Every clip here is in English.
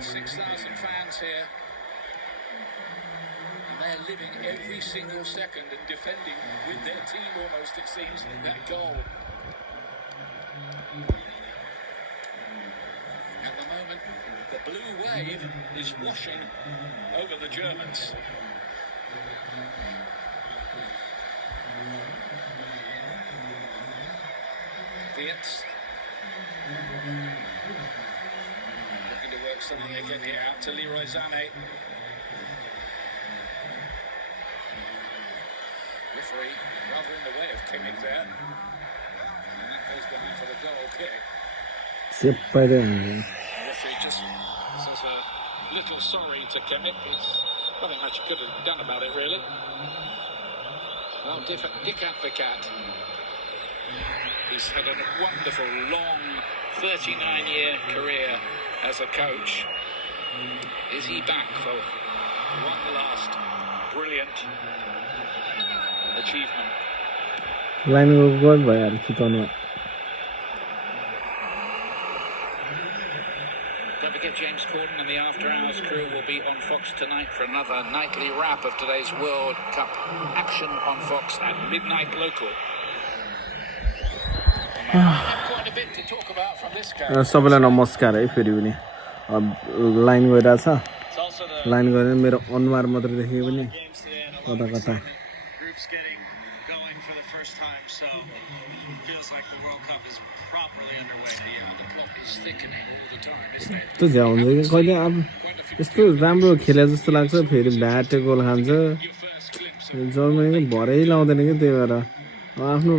6,000 fans here. And they're living every single second and defending with their team almost, it seems, that goal. At the moment, the blue wave is washing over the Germans. Wirtz. Looking to work something again here out to Leroy Sané. Referee rather in the way of Kimmich there. And that goes behind for the goal kick. Referee just says a little sorry to Kimmich. It's nothing much he could have done about it, really. Well, Dick Advocat. He's had a wonderful, long, 39-year career as a coach. Is he back for one last brilliant achievement? Line of God by Alfitano. Don't forget James Corden and the After Hours crew will be on Fox tonight for another nightly wrap of today's World Cup action on Fox at midnight local. सबैलाई नमस्कार है फेरि पनि line गइरहेछ line गरेर मेरो अनुहार मात्र देखेको पनि कता कता यस्तो झ्याउँछ कि कहिले अब यस्तो राम्रो खेले जस्तो लाग्छ फेरि भ्याटे गोल खान्छ जर्मनीको भरै लाउँदैन कि त्यही भएर आफ्नो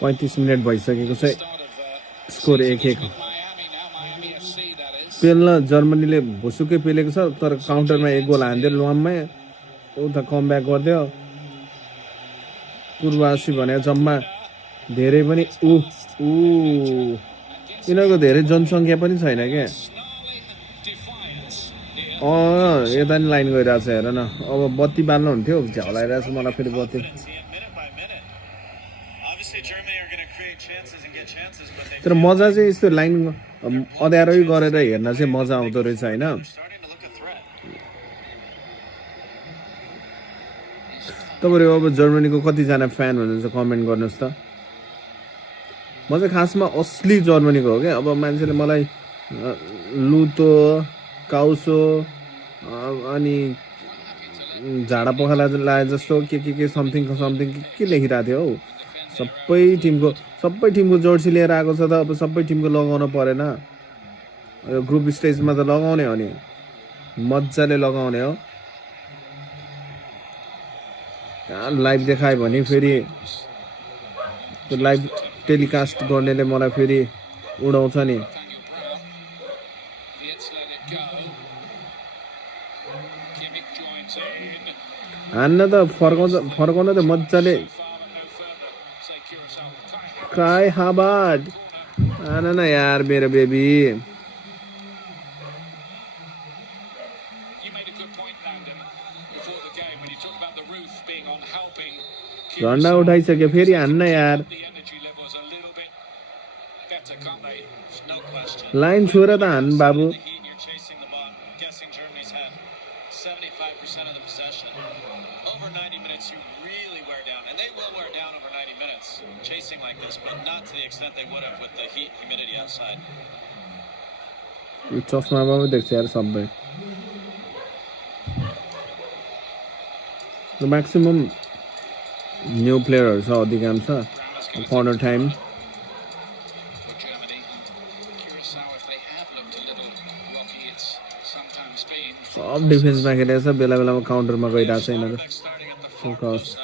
पैँतिस मिनट भइसकेको छ स्कोर 1-1 पेल्न जर्मनीले भुसुकै पेलेको छ तर काउन्टरमा एक गोल हान्दियो लम्मै उता कमब्याक गरिदियो पूर्वासी भने जम्मा धेरै पनि यिनीहरूको धेरै जनसङ्ख्या पनि छैन क्या यता नि लाइन गइरहेको छ हेर न अब बत्ती बाल्नु हुन्थ्यो झ्याउलाइरहेको छ मलाई फेरि बत्ती तर मजा चाहिँ यस्तो लाइन अँध्यारै गरेर हेर्न चाहिँ मजा आउँदो रहेछ होइन तपाईँहरू अब जर्मनीको कतिजना फ्यान हुनुहुन्छ कमेन्ट गर्नुहोस् त म चाहिँ खासमा असली जर्मनीको हो क्या अब मान्छेले मलाई लुतो काउसो अनि झाडा पखाला लाए जस्तो के समथिङ के लेखिरहेको थियो हौ सबै टिमको जर्सी लिएर आएको छ त अब सबै टिमको लगाउन परेन यो ग्रुप स्टेजमा त लगाउने हो नि मजाले लगाउने हो लाइभ देखायो भने फेरि त्यो लाइभ टेलिकास्ट गर्नेले मलाई फेरि उडाउँछ नि हान्न त फर्काउन त मजाले काय हाबाड आन न यार मेरो बेबी झन्डा उठाइसक्यो फेरि हान्न यार लाइन छोएर त हान् बाबु चस्मामा पनि देख्छ यार सबै म्याक्सिमम न्यू प्लेयरहरू छ अधिकांश कर्नर टाइम सब डिफेन्समा खेलेको छ बेला बेलामा काउन्टरमा गइरहेको छ यिनीहरू फोकस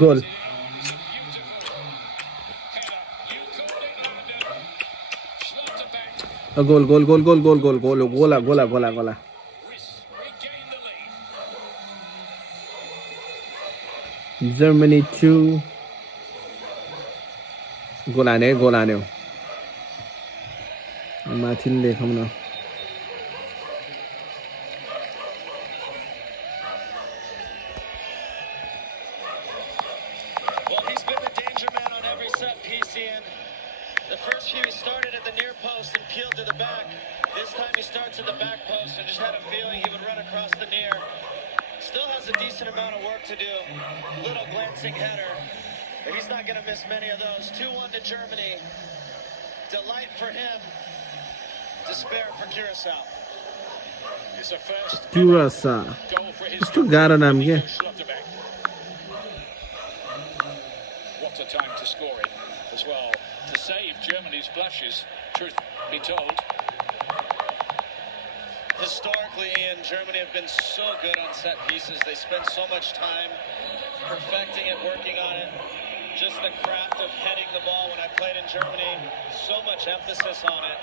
गोल गोल गोल गोल गोल गोल गोल गोल गोला गोला गोला गोला Germany 2 गोल हान्यो माथि लेखौँ न Well, he's been the danger man on every set piece, Ian. The first few he started at the near post and peeled to the back. This time he starts at the back post and just had a feeling he would run across the near. Still has a decent amount of work to do. Little glancing header. But he's not going to miss many of those. 2-1 to Germany. Delight for him. Despair for Curacao. It's a first Curacao goal for his कस्तो गाह्रो नाम के What a time to score it as well. To save Germany's blushes, truth be told. Historically, Ian, Germany have been so good on set pieces. They spend so much time perfecting it, working on it. Just the craft of heading the ball. When I played in Germany, so much emphasis on it.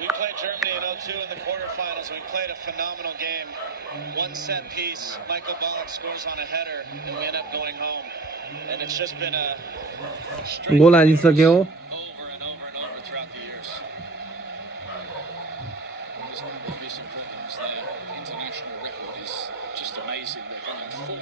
We played Germany in 02 in the quarterfinals. We played a phenomenal game. One set piece, Michael Ballack scores on a header, and we end up going home. And it's just been a straight goal हानिसक्यो over and over and over throughout the years. There's one of the missing problems there. International record is just amazing. They're going 14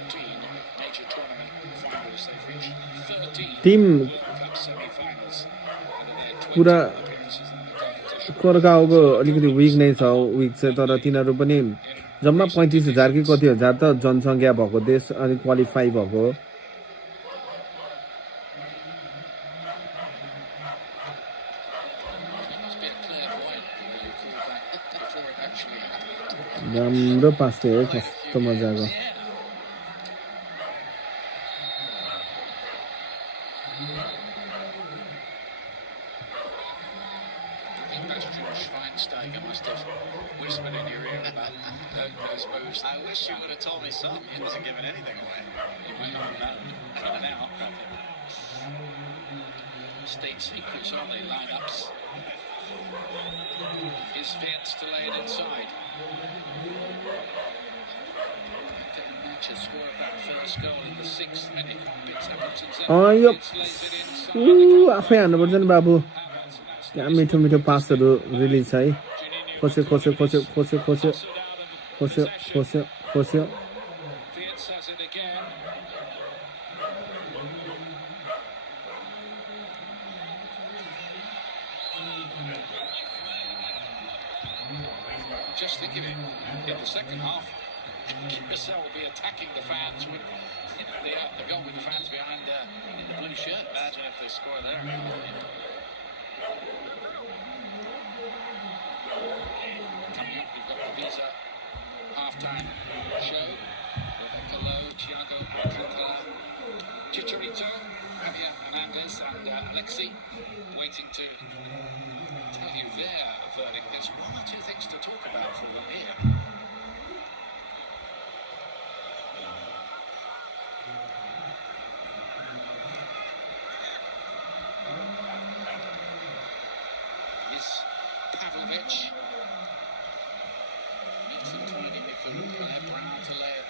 major tournament finals. They've reached 13 team World Cup semi-finals. And they're 20 पुरा appearances in the competition. कोरकाओको अलिकति Wick नै छ Wick चाहिँ तर तिनीहरू पनि जम्मा 35,000 कि कति हजार त जनसङ्ख्या भएको देश अनि क्वालिफाई भएको There must be a clairvoyant, where you call that, before it actually happened. राम्रो पास थियो है कस्तो मजाको Yeah. I think that's George Schweinsteiger must have whispered in your ear about those moves. I wish you would have told me something. He wasn't giving anything away. You might not have known. But now, state secrets, aren't they? Lineups. Is Vince to lay it inside? Matches score of that first goal in the 6th minute. Picks up Hutchinson. Yo Vince lays it inside. आफै हान्नुपर्छ नि बाबु त्यहाँ मिठो मिठो पासहरू release छ है खोस्यो खोस्यो खोस्यो खोस्यो खोस्यो खोस्यो खोस्यो खोस्यो Vince has it again. Just think of it. In the second half, Curacao will be attacking the fans with the goal with the fans behind in the blue shirt. Imagine if they score there. Coming up, we've got the Visa half-time show. Rebecca Lowe, Thiago Alcantara, Chicharito, Javier Hernandez and Alexi waiting to tell you their verdict. There's one or two things to talk about for them here. Is Pavlovic. Needs some tidy midfield. Brown to lay it.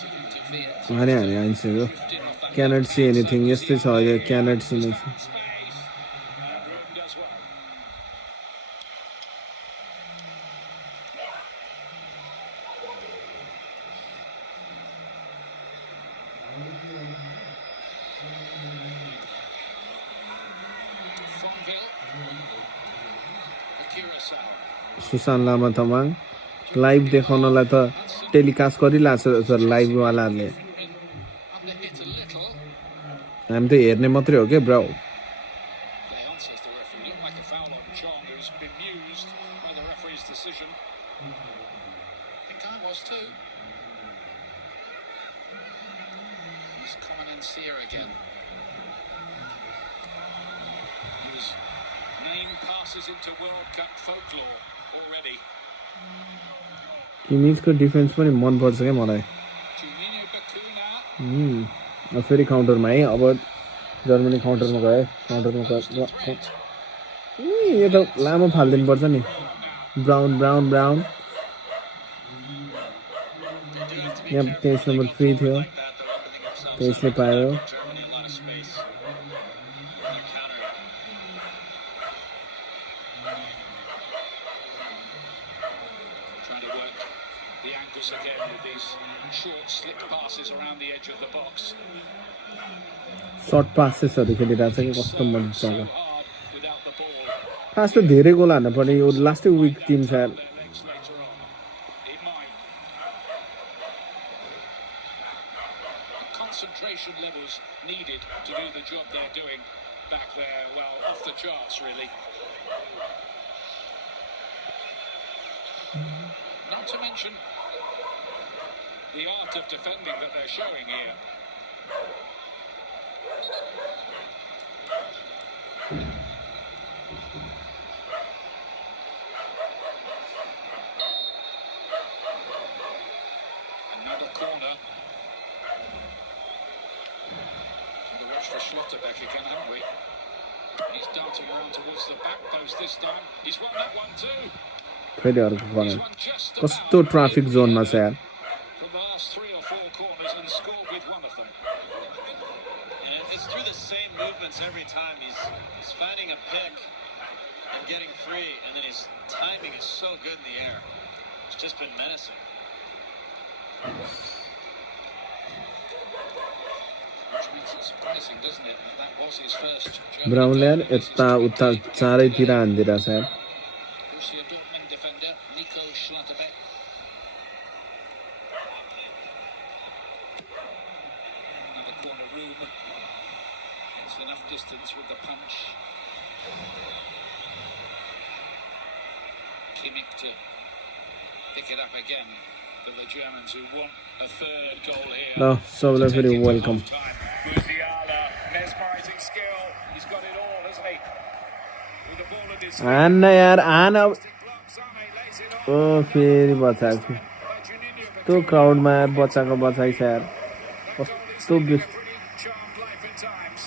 To Vince. हाने हाने आइसक्यो can't C anything यस्तै छ यो can't सी नै छ Space. Broom does well. Fonville. For Curacao. Sushant Lama Tamang live देखाउनलाई त telecast गरिरहेको छ लाइभवालाहरूले Under hit a little. हामी त हेर्ने मात्रै हो क्या bro Play on, says the referee. Looked like a foul on Chong, who's been used by the referee's decision. I think I was too. He's Common and Sear again. His name passes into World Cup folklore already. किमिजको defence पनि मनपर्छ क्या मलाई Juninho Bacuna. अब फेरि काउन्टरमा है अब Germany काउन्टरमा गयो काउन्टरमा गयो यो त लामो फालिदिनु पर्छ नि ब्राउन ब्राउन ब्राउन यहाँ पेज नम्बर 3 थियो Like that, though, opening himself त्यसले पायो Germany a lot of space. Their counter. Trying to work the angles again with these short, slick passes around the edge of the box. Short पासेसहरू खेलिरहेको छ कि कस्तो मजाको So hard without the ball. खास त धेरै गोल हान्न पर्ने यो लास्टै विक टिम छ यार Their legs later on. It might. Concentration levels needed to do the job they're doing back there. Well, off the charts, really. Not to mention the art of defending that they're showing here. Another corner. We'll watch for Schlotterbeck again, haven't we? He's darting around towards the back post this time. He's won that one too. फेरि अर्को He's corner won just कस्तो traffic जोनमा छ यार from the last 3 or 4 corners and scored with one of them. And it's through the same movements every time. He's finding a pick and getting free, and then his timing is so good in the air. It's just been menacing. Which makes it surprising, doesn't it? That was his first German Brownlee यार goal. This is यता उता चारैतिर हानिदिरहेको छ यार Borussia Dortmund defender Nico Schlotterbeck. Another corner room. It's enough distance with the punch. Kimmich to pick it up again for the Germans who want a third goal here. ल सबैलाई फेरि welcome Musiala, mesmerizing skill. He's got it all, hasn't he? With the ball at his हान्न यार हान अब blocks, Sane lays it O on. फेरि बचाएको छु त्यो क्राउडमा यार बच्चाको बचाइ छ यार कस्तो Pretty charmed life at times.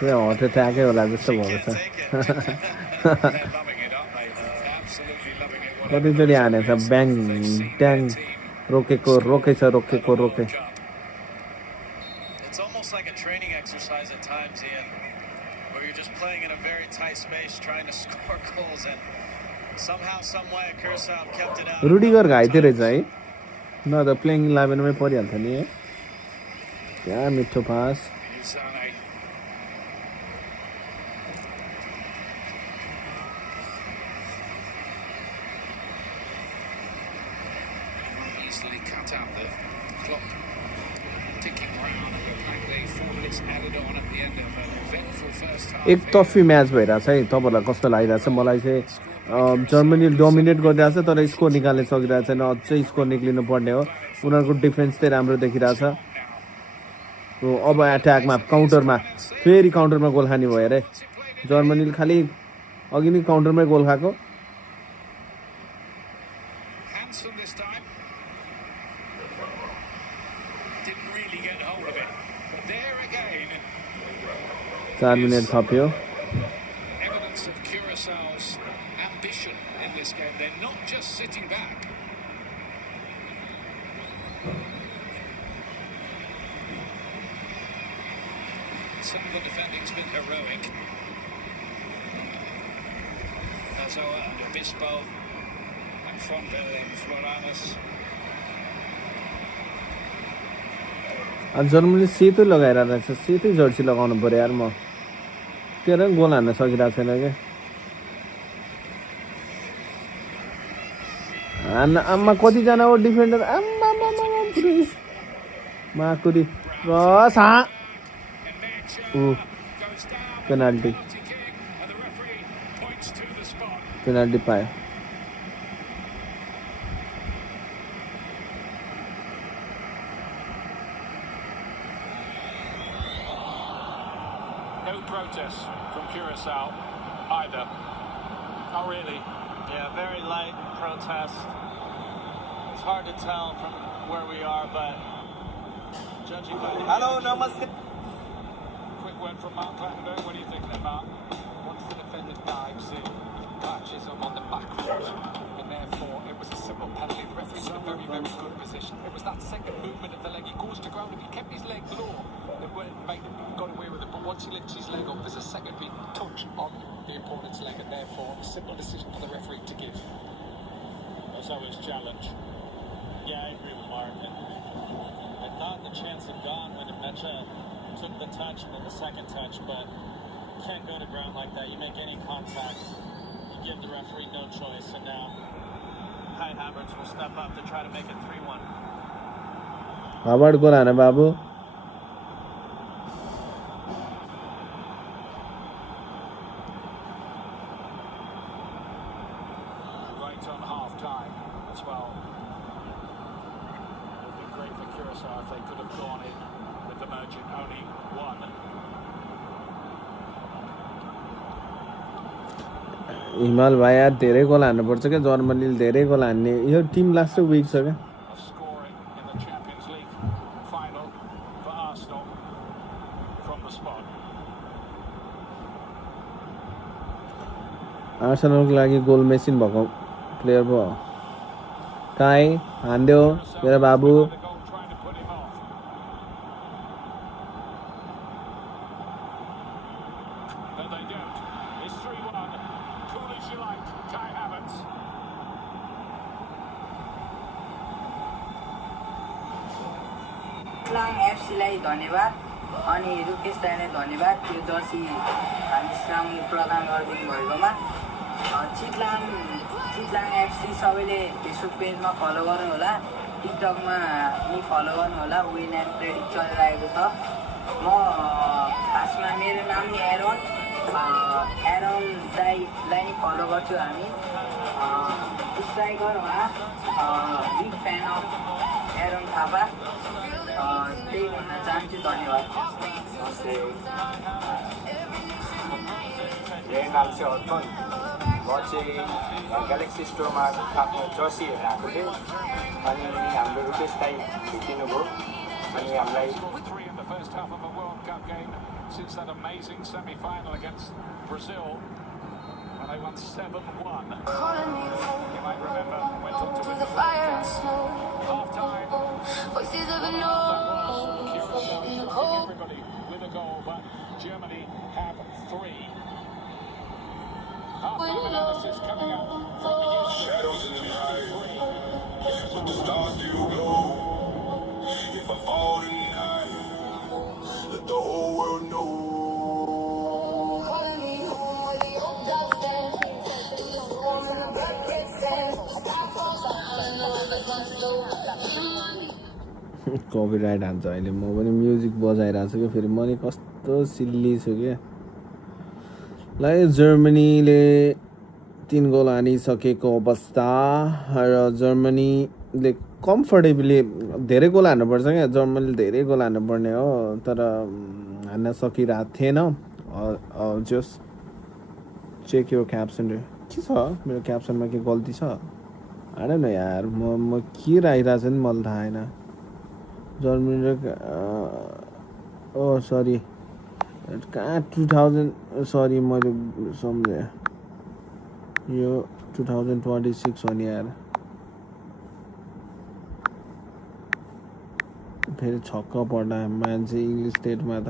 Heart एट्याकै होला जस्तो भएको छ Can't take it. They're loving it, aren't they? Absolutely loving it. कतिचोटि हानेछ ब्याङ ट्याङ रोकेको रोकेछ रोकेको रोके It's almost like a training exercise at times, Ian, where you're just playing in a very tight space, trying to score goals, and somehow, some way, Curacao kept it out. Rudiger घाइते रहेछ है न त playing 11मै परिहाल्छ नि है क्या मिठो पास Here's Sane. Easily cut out the clock ticking round, and apparently 4 minutes added on at the end of an eventful first half. एक टफी म्याच भइरहेछ है तपाईँहरूलाई कस्तो लागिरहेछ मलाई चाहिँ जर्मनी डोमिनेट गरिरहेछ तर स्कोर निकाल्न सकिरहेको छैन अझै स्कोर निक्लिनु पर्ने हो उनीहरूको डिफेन्स चाहिँ राम्रो देखिरहेछ अब एट्याकमा काउन्टरमा फेरि काउन्टरमा गोल खाने भयो अरे जर्मनीले खालि अघि नै काउन्टरमै गोल खाएको Handsome this time. Didn't really get hold of it. But there again, 4 minute थप्यो evidence of Curaçao's ambition in this game. They're not just sitting back. Some of the defending's been heroic. Azoa and Obispo and Fonville and Floranes. जर्मनीले सेतो लगाइरहेको रहेछ सेतै Jersey लगाउनु पर्यो यार म तेरो गोल हान्न सकिरहेको छैन क्या हान्न आम्मा कतिजना हो डिफेन्डर आम्मा माकुरी रस हा ऊ पेनाल्टी पेनाल्टी पायो No protests from Curacao either. Oh, really? Yeah, very light protest. It's hard to tell from where we are, but judging by the Hello, namaste. quick one from Mark Clattenburg. What do you think there, Mark? Once the defender dives in, catches him on the back foot, kept his leg low. Got away with it, but once he lifts his leg up, there's a secondary touch on the opponent's leg, and therefore a simple decision for the referee to give. That's always challenge. Yeah, I agree with Mark. And I thought the chance had gone when Mecha took the touch and then the second touch, but you can't go to ground like that. You make any contact, you give the referee no choice, and now Kai Havertz will step up to try to make it 3-1. Havertz को लाना बाबू Right on half time as well. It would be great for Curacao if they could have gone in with the margin only one. हिमाल भाइ यार धेरै गोल हान्नुपर्छ क्या जर्मनीले धेरै गोल हान्ने यो Tim last week छ क्या Scoring in the Champions League final for Arsenal from the spot. आर्सेनलको लागि गोल मेसिन भएको प्लेयर पो हो काई हान्दियो मेरो बाबु The goal trying to put him off. But they don't. It's 3-1. Cool as you like. Kai Havertz. Chitlang एफसीलाई धन्यवाद अनि रुकेश दाईलाई धन्यवाद त्यो जर्सी हामीसँग प्रदान गरिदिनु भएकोमा चितलाङ एफसी सबैले फेसबुक पेजमा फलो गर्नु होला टिकटकमा नि फलो गर्नु होला विन एन्ड प्रेडिक्ट चलिरहेको छ म खासमा मेरो नाम नि एरोन दाईलाई नि फलो गर्छु हामी स्ट्राइकरमा big fan of Aaron Thapa त्यही भन्न चाहन्छु धन्यवाद मेरो नाम चाहिँ अर्पण म चाहिँ ग्यालेक्सी स्टोरमा आफ्नो जर्सी हेरेर आएको थिएँ अनि हाम्रो रुकेश दाई भेटिनु भयो अनि हामीलाई Three in the first half of a World Cup game since that amazing semi-final against Brazil. And they won 7-1. You might remember, went on to win the half-time. Voices of a no. Everybody with a goal, but Germany have 3. Half-time analysis coming up from Shadows in the night, but the stars still glow. If I fall tonight, let the whole world know. Calling me home where the old dogs stand. Through the storm and the black red sand. Sky falls out, I know that's my soul. Copyright हान्छ अहिले म पनि music बजाइरहेको छु कि फेरि म नि कस्तो सिल्ली छु क्या ल जर्मनीले 3 गोल हानिसकेको अवस्था र जर्मनीले कम्फर्टेबली धेरै गोल हान्नुपर्छ क्या जर्मनीले धेरै गोल हान्नुपर्ने हो तर हान्न सकिरहेको थिएन जस चेक यो क्याप्सन के छ मेरो क्याप्सनमा के गल्ती छ होइन न यार म के राखिरहेको छु नि मलाई थाहा होइन जर्मनी र ओ सरी कहाँ 2000 सरी मैले सम्झेँ यो 2026 हो नि यार फेरि छक्क पर्दा मान्छे इङ्ग्लिस स्टेटमा त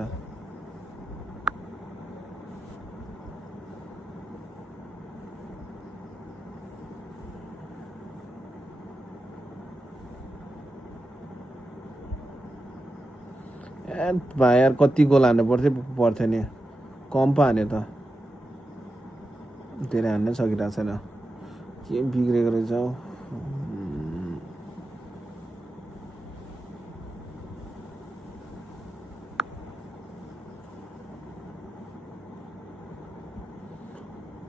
भाइ यार कति गोल हान्नु पर्थ्यो नि कम पो हान्यो त धेरै हान्न सकिरहेको छैन के बिग्रेको रहेछ हौ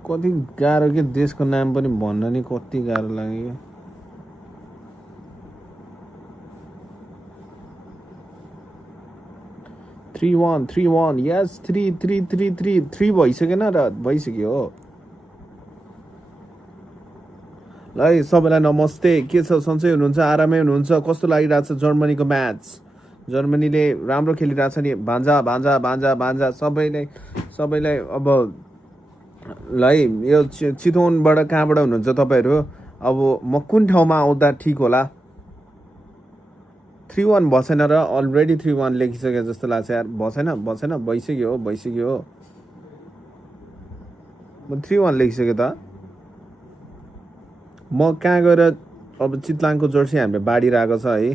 कति गाह्रो के देशको नाम पनि भन्न नि कति गाह्रो लाग्यो 3-1 यस 3 भइसकेन र भइसक्यो हो ल सबैलाई नमस्ते के छ सन्चै हुनुहुन्छ आरामै हुनुहुन्छ कस्तो लागिरहेछ जर्मनीको म्याच जर्मनीले राम्रो खेलिरहेछ नि भान्जा सबैलाई अब ल यो चितवनबाट कहाँबाट हुनुहुन्छ तपाईहरु अब म कुन ठाउँमा आउँदा ठीक होला 3-1 भएन र अलरेडी 3-1 लेखिसके जस्तो लाग्छ यार भएन भइसक्यो हो म 3-1 लेखिसके त म कहाँ गएर अब चितलाङको जर्सी हामीले बाडिरहेको छ है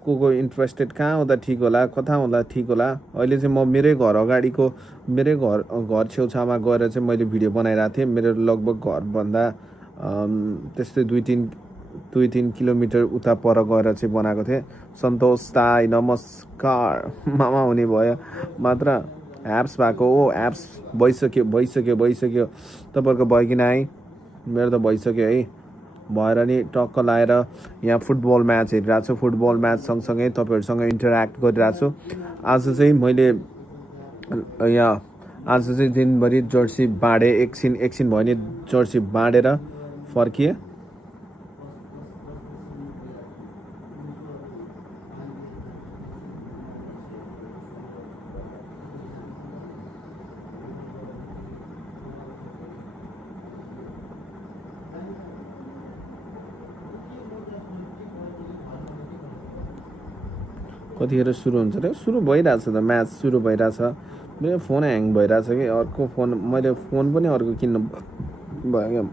को इन्ट्रेस्टेड कहाँ हुँदा ठिक होला कता हुँदा ठिक होला अहिले चाहिँ म मेरै घर अगाडिको मेरै घर छेउछाउमा गएर चाहिँ मैले भिडियो बनाइरहेको थिएँ मेरो लगभग घरभन्दा त्यस्तै 2-3 किलोमिटर उता पर गएर चाहिँ बनाएको थिएँ सन्तोष ताई नमस्कार मामा हुने भयो मात्र एप्स भएको हो एप्स भइसक्यो तपाईँहरूको भयो कि नै मेरो त भइसक्यो है भएर नि टक्क लाएर यहाँ फुटबल म्याच हेरिरहेको छु फुटबल म्याच सँगसँगै तपाईँहरूसँग इन्टरेक्ट गरिरहेको छु आज चाहिँ मैले यहाँ आज चाहिँ दिनभरि जर्सी बाँडे एकछिन भयो नि जर्सी बाँडेर फर्किएँ कतिखेर सुरु हुन्छ र सुरु भइरहेछ त म्याच सुरु भइरहेछ मेरो फोन ह्याङ भइरहेछ कि अर्को फोन मैले फोन पनि अर्को किन्नु भयो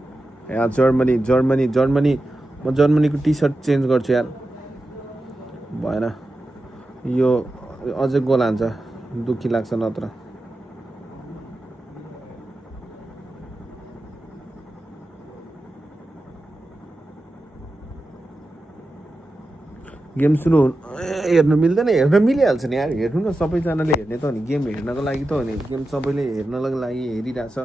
यहाँ जर्मनी म जर्मनीको टी सर्ट चेन्ज गर्छु यार भएन यो अझै गोल हान्छ दुःखी लाग्छ नत्र गेम सुरु हेर्नु मिल्दैन हेर्न मिलिहाल्छ नि यार हेर्नु न सबैजनाले हेर्ने त हो नि गेम हेर्नको लागि त हो नि गेम सबैले हेर्नको लागि हेरिरहेछ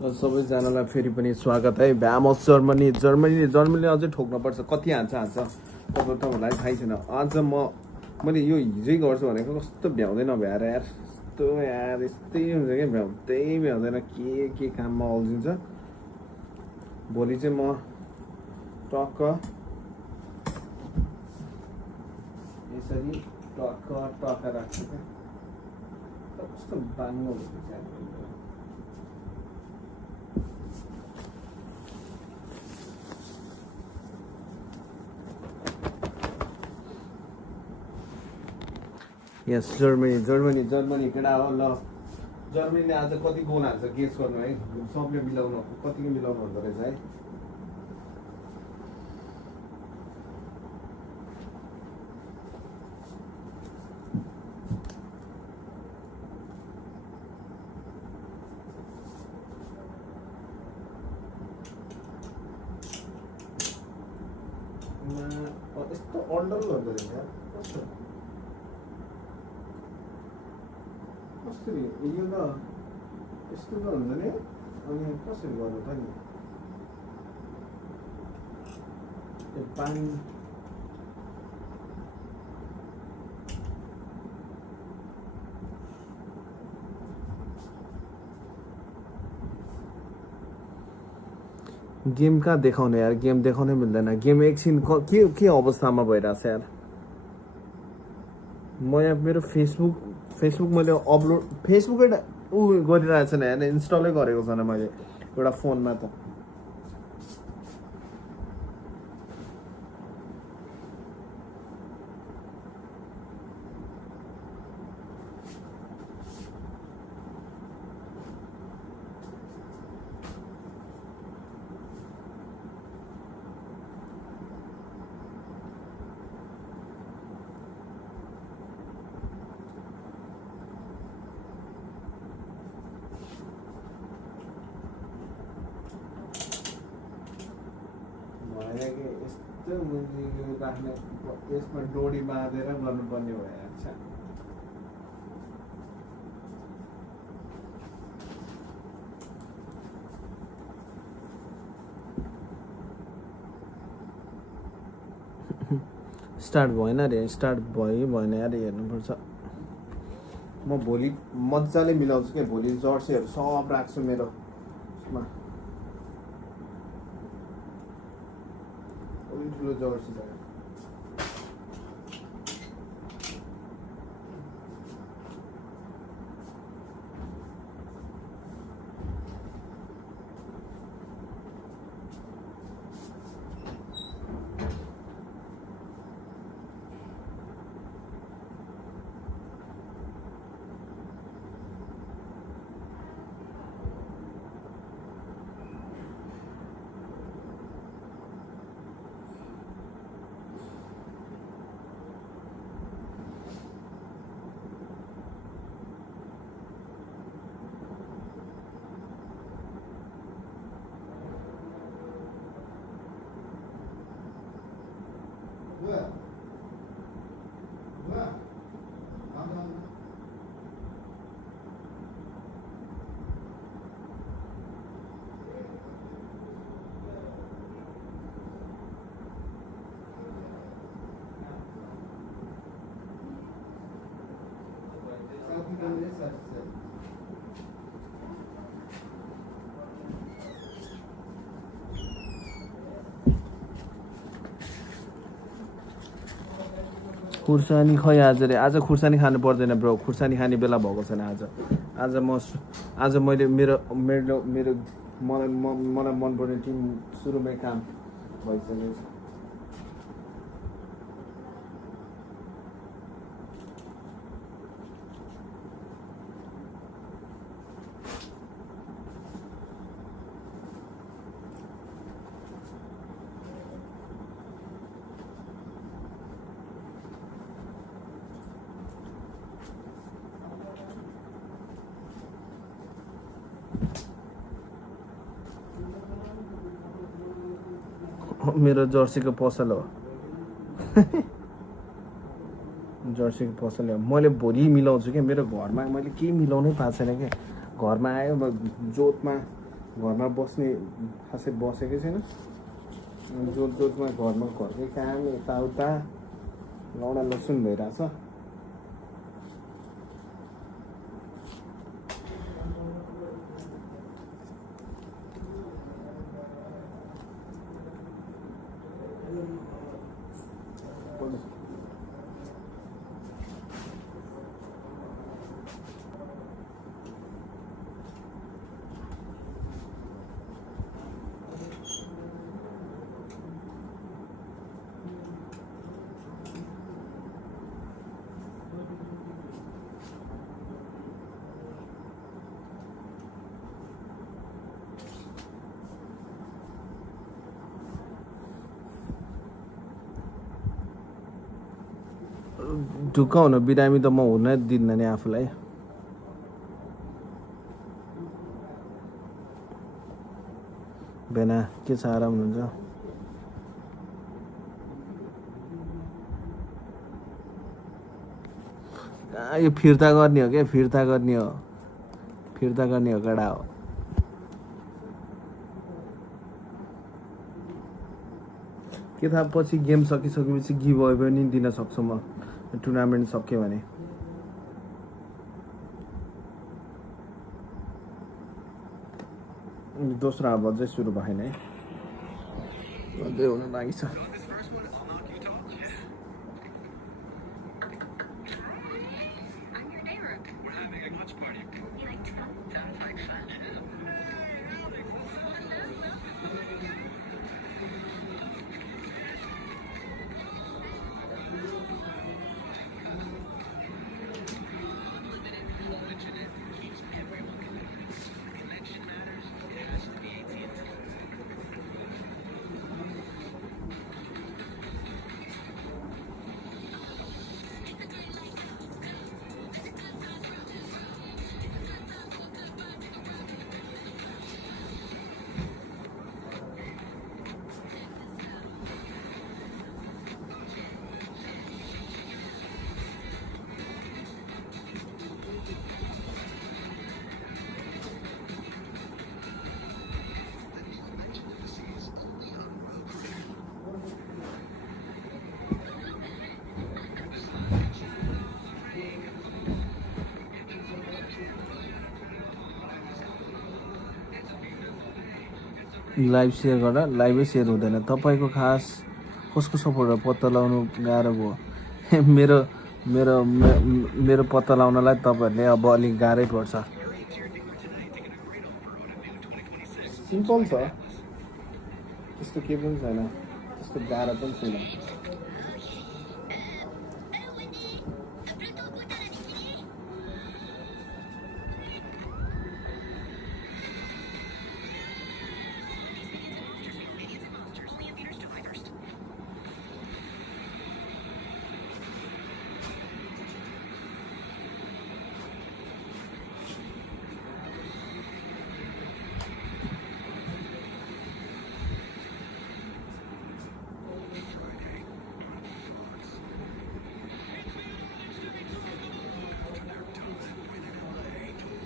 सबैजनालाई फेरि पनि स्वागत है भ्यामोस जर्मनीले अझै ठोक्नुपर्छ कति हान्छ तपाईँहरूलाई थाहै छैन आज मैले यो हिजै गर्छु भनेको कस्तो भ्याउँदैन भ्याएर यार यस्तै हुन्छ क्या भ्याउँदैन के काममा अल्झिन्छ भोलि चाहिँ म टक्क यसरी टक्क राख्छु क्या कस्तो बाङ्गो हुन्छ यस जर्मनी केटा हो ल जर्मनीले आज कति गोल हान्छ गेस गर्नु है सबले मिलाउनु कतिको मिलाउनु हुँदो रहेछ है यस्तो अन्डर गर्दो रहेछ कस्तो कसरी यो त यस्तो त हुन्छ नि अनि कसरी गर्नु त नि त्यो पानी गेम कहाँ देखाउने यार गेम देखाउनै मिल्दैन गेम एकछिन के अवस्थामा भइरहेछ यार म यहाँ मेरो फेसबुक मैले अपलोड फेसबुकै गरिरहेको छैन हेर्न इन्स्टलै गरेको छैन मैले एउटा फोनमा त भने कि यस्तो मुजी राख्ने यसमा डोरी बाँधेर गर्नुपर्ने भइरहेको छ स्टार्ट भएन अरे स्टार्ट भयो भएन अरे हेर्नुपर्छ म भोलि मजाले मिलाउँछु क्या भोलि जर्सीहरू सब राख्छु मेरो उसमा ठुलो जर्सी छ खुर्सानी खै आज खुर्सानी खानु पर्दैन ब्रो खुर्सानी खाने बेला भएको छैन आज मैले मेरो मलाई मनपर्ने टिम सुरुमै काम भइसकेको छ मेरो जर्सीको पसल हो जर्सीको पसल हो मैले भोलि मिलाउँछु क्या मेरो घरमा मैले केही मिलाउनै पाएको छैन क्या घरमा आयो जोतमा घरमा बस्ने खासै बसेकै छैन जोतमा घरकै काम यताउता लौडा लसुन भइरहेछ ढुक्क हुन बिरामी त म हुन दिन्न नि आफूलाई बेना के छ आराम हुन्छ यो फिर्ता गर्ने हो क्या फिर्ता गर्ने हो कडा हो के थाहा पछि गेम सकिसकेपछि गिभ अवे पनि दिन सक्छु म टुर्नामेन्ट सक्यो भने दोस्रो हाफ अझै सुरु भएन है अझै हुन बाँकी छ लाइभ सेयर गर्दा लाइभै सेयर हुँदैन तपाईँको खास कसको सपोर्टर पत्ता लगाउनु गाह्रो भयो मेरो मेरो मेरो पत्ता लगाउनलाई तपाईँहरूले अब अलिक गाह्रै पर्छ सिम्पल छ त्यस्तो केही पनि छैन त्यस्तो गाह्रो पनि छैन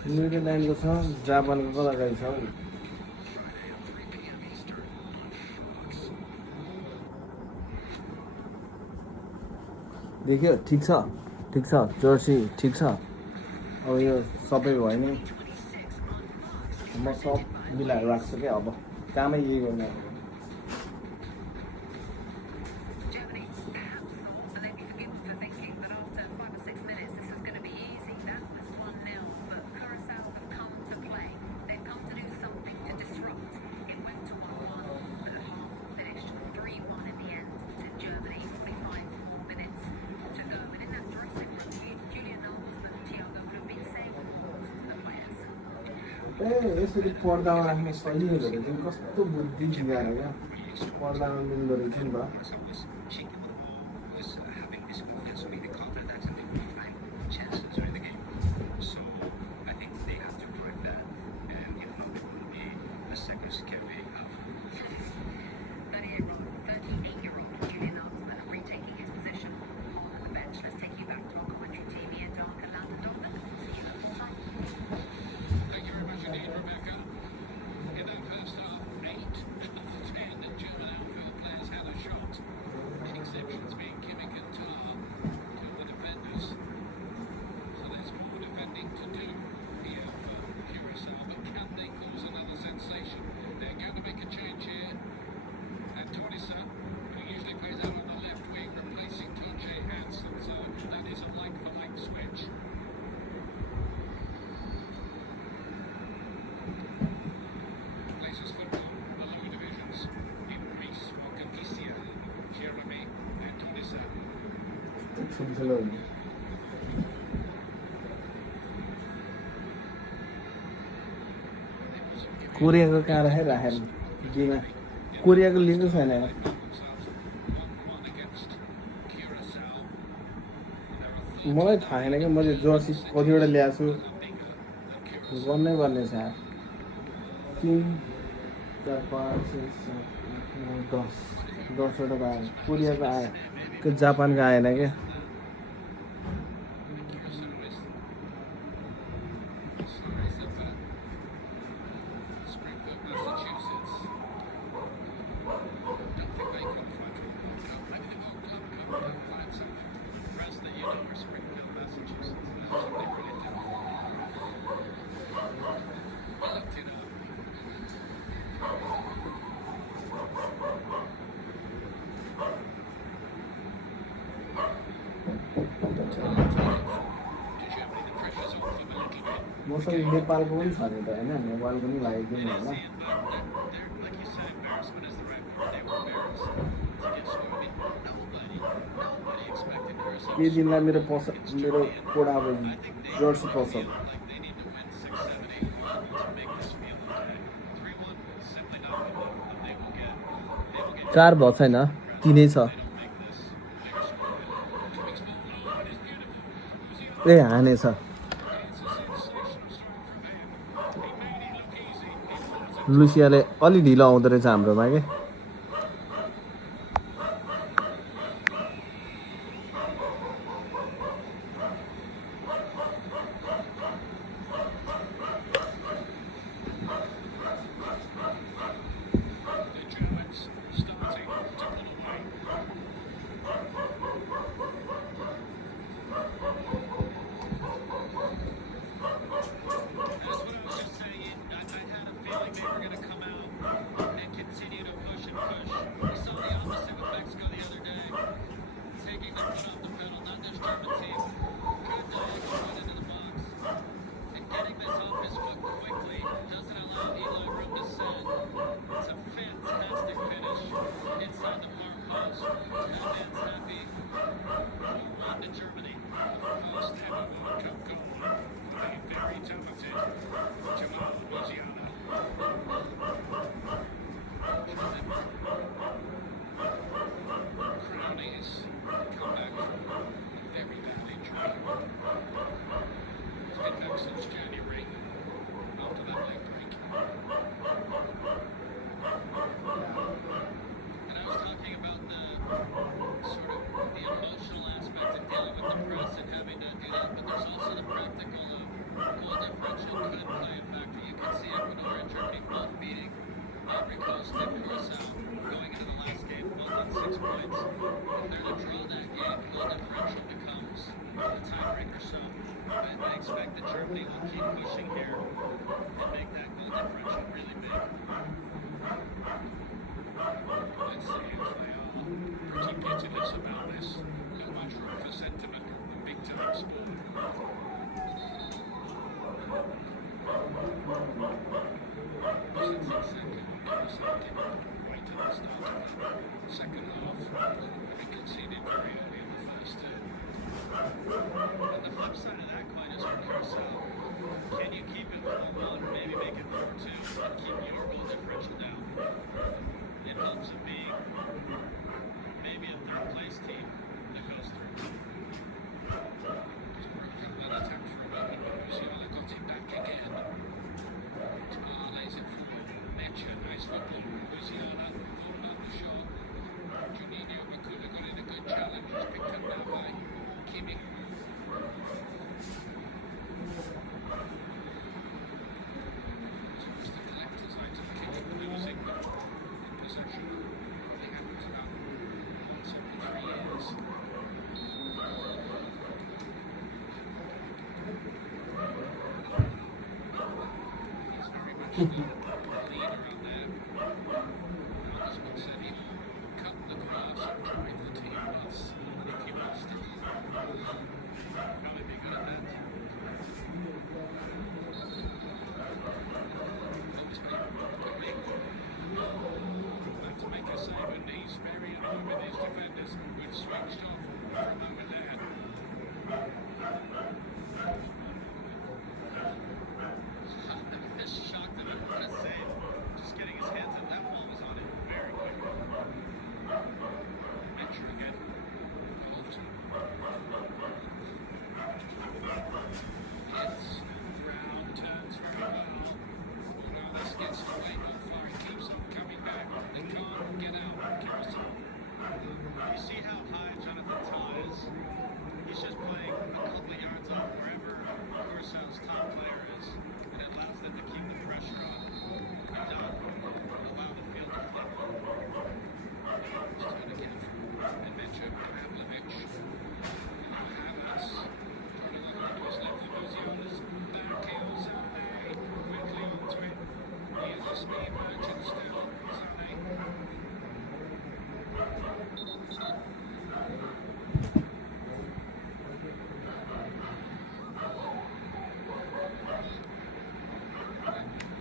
न्युजिल्यान्डको छ जापानको कता गएको छ देख्यो ठिक छ जर्सी ठिक छ अब यो सबै भयो नि म सब मिलाएर राख्छु क्या अब कामै यही गर्ने यसरी पर्दामा राख्ने शैलीहरू चाहिँ कस्तो बुद्धि दिएर क्या पर्दामा मिल्दो रहेछ नि त कोरियाको कहाँ राखेर गेमा कोरियाको लिएको छैन मलाई थाहा छैन कि मैले जर्सी कतिवटा ल्याएको छु गर्नै पर्ने छ 3 4 5 6 7 8 9 10वटा आयो कोरियाको आयो त्यो जापानको आएन क्या मसँग नेपालको पनि छ नि त होइन नेपालको पनि लागेको नि होला केही दिनलाई मेरो कोडा अब जर्सी पसल 4 भएको छैन 3 छ ए हानेछ लुसियाले अलि ढिलो आउँदो रहेछ हाम्रोमा के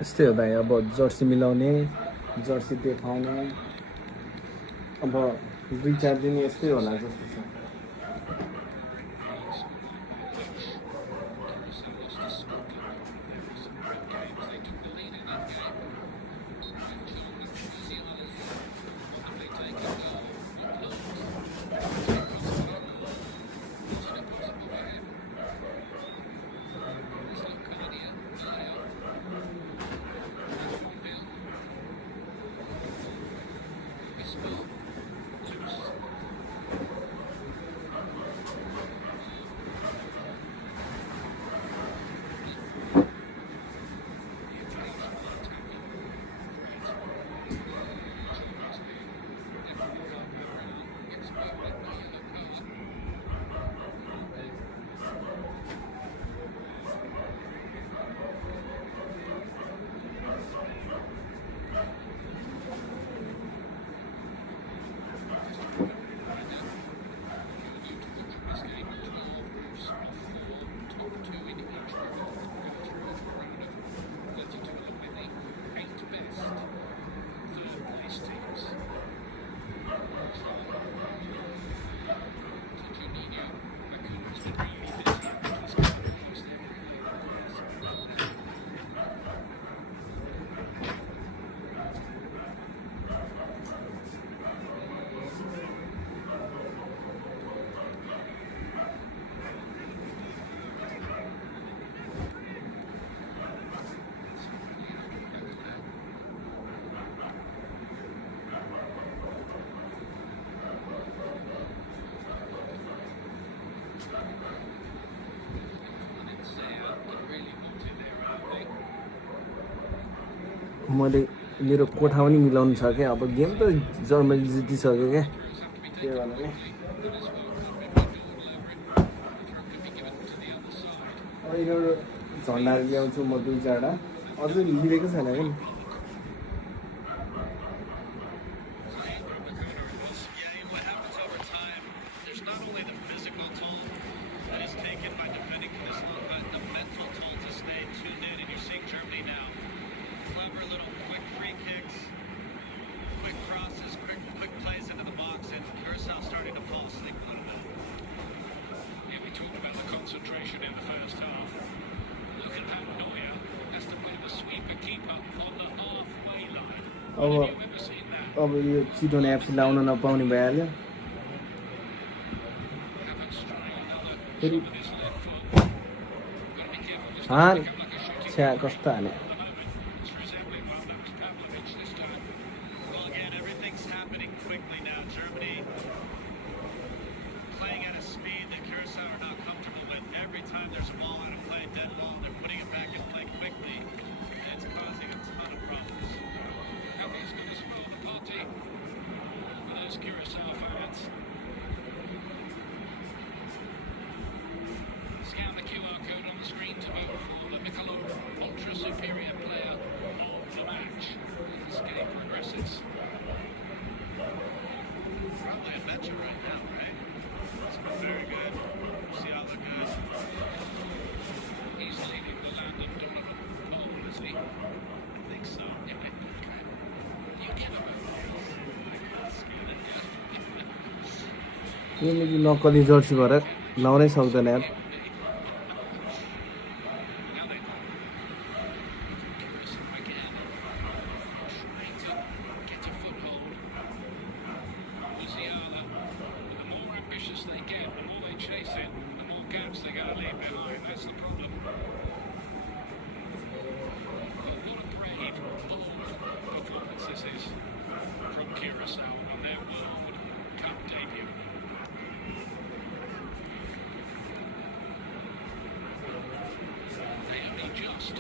यस्तै हो दाइ अब जर्सी मिलाउने जर्सी देखाउने अब 2-4 दिन यस्तै होला जस्तो छ मैले मेरो कोठा पनि मिलाउनु छ क्या अब गेम त जर्मनी जितिसक्यो क्या के गर्नु नि अब यो झन्डा ल्याउँछु म 2-4 अझै लिएको छैन क्या Quick plays into the box, and Curacao starting to fall asleep a little bit. Yeah, we talked about the concentration in the first half. Look at that Neuer has to play the sweeper keeper on the halfway line. अब Have you ever seen that? अब यो चितवन apps लाउन नपाउने भइहाल्यो Haven't trying another फेरि shot with his left foot. Got to be careful. This हार doesn't become like a shooting छ्या कस्तो हाल्यो at the moment. It's resembling one that was Pavlovic this time. Well, again, everything's happening quickly now. Germany playing at a speed that Curacao are not comfortable with. Every time there's a ball out of play, dead ball, they're putting it back in play quickly, and it's causing a ton of problems. Nothing's going to spoil the party for those Curacao fans. Scan the QR code on the screen to vote for the Michelob Ultra Superior Player of the Match as this game progresses. Probably a matchup right now, right? It's been very good. Musiala good. He's leading the Landon Donovan poll, isn't he? I think so. Yeah, okay. You get him over Scan it. यो मेरी नक्कली Jersey भएर लाउनै सक्दैन यार Now then, Curacao again, trying to get a foothold. Musiala, the more ambitious they get, the more they chase it, the more gaps they're going to leave behind. That's the problem. But what a brave, bold performance this is from Curacao on their World Cup debut. They only just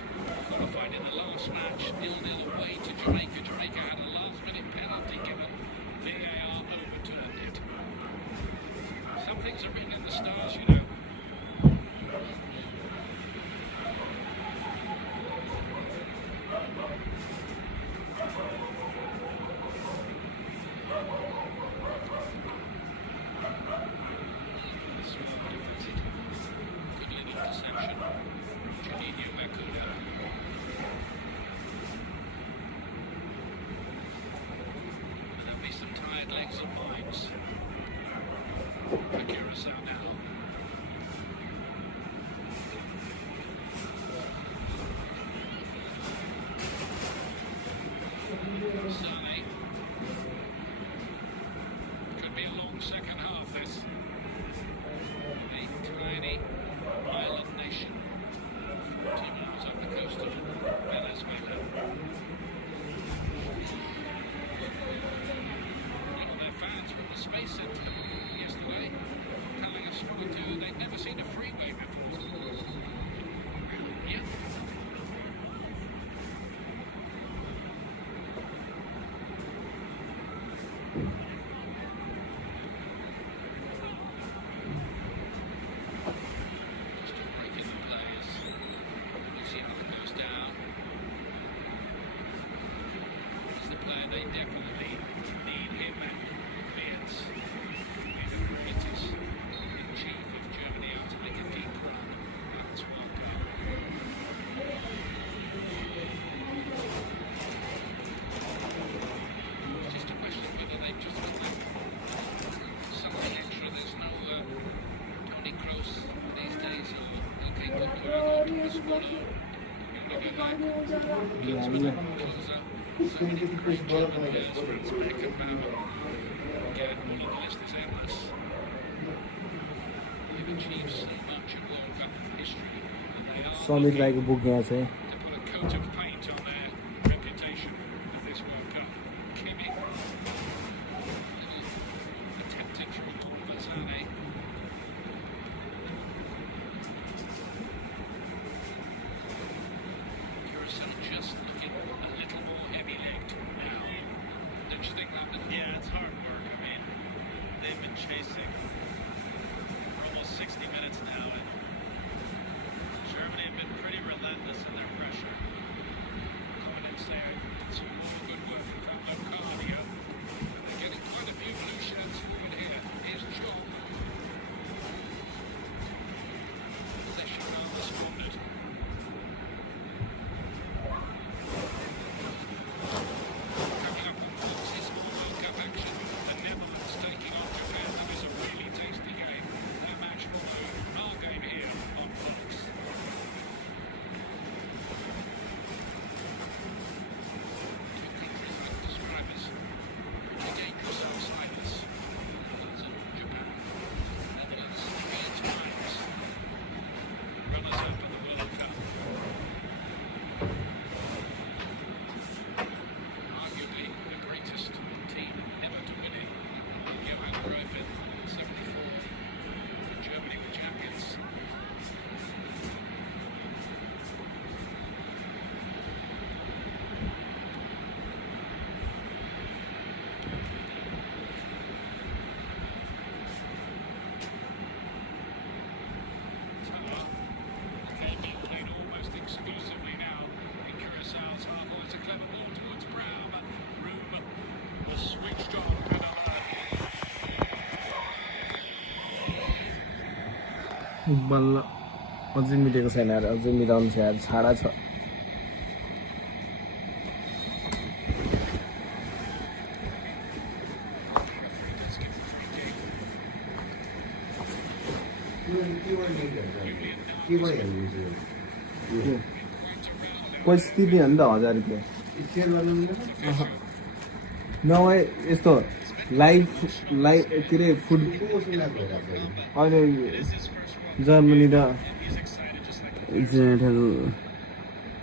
qualified in the last match, 0-0 away to Jamaica. Jamaica had a last-minute penalty given. VAR overturned it. Some things are written in the stars, you know. This one defended. Good little interception. Juninho Makuda. And there'll be some tired legs and minds for Curacao now. Sane. Could be a long second half, this. A tiny island nation, 40 miles off the coast of Venezuela. One of their fans from the Space Center yesterday telling us one or two they'd never seen a freeway before. Yeah. Just breaking the players. Musiala goes down. He's the player they definitely need him at Beers. Emeritus in chief of Germany out to make a deep run at this World Cup. It's just a question of whether they've just got that something extra. There's no Tony Kroos these days. Okay, good to have a squad. So many great German players, Franz Beckenbauer. Again, one on the list is endless. They've achieved so much in World Cup history, and they are Sameer looking राईको book यहाँ छ है to put a coat of paint on their reputation at this World Cup. Kimmich, attempted through Sane. Curacao just looking a little more बल्ल अझै मिलेको छैन यार, अझै मिलाउनु छ यार, छाडा छ। पैसा तिर्ने हो नि त 1000 रुपियाँ नभए यस्तो लाइभ के अरे फुड अहिले जर्मनी र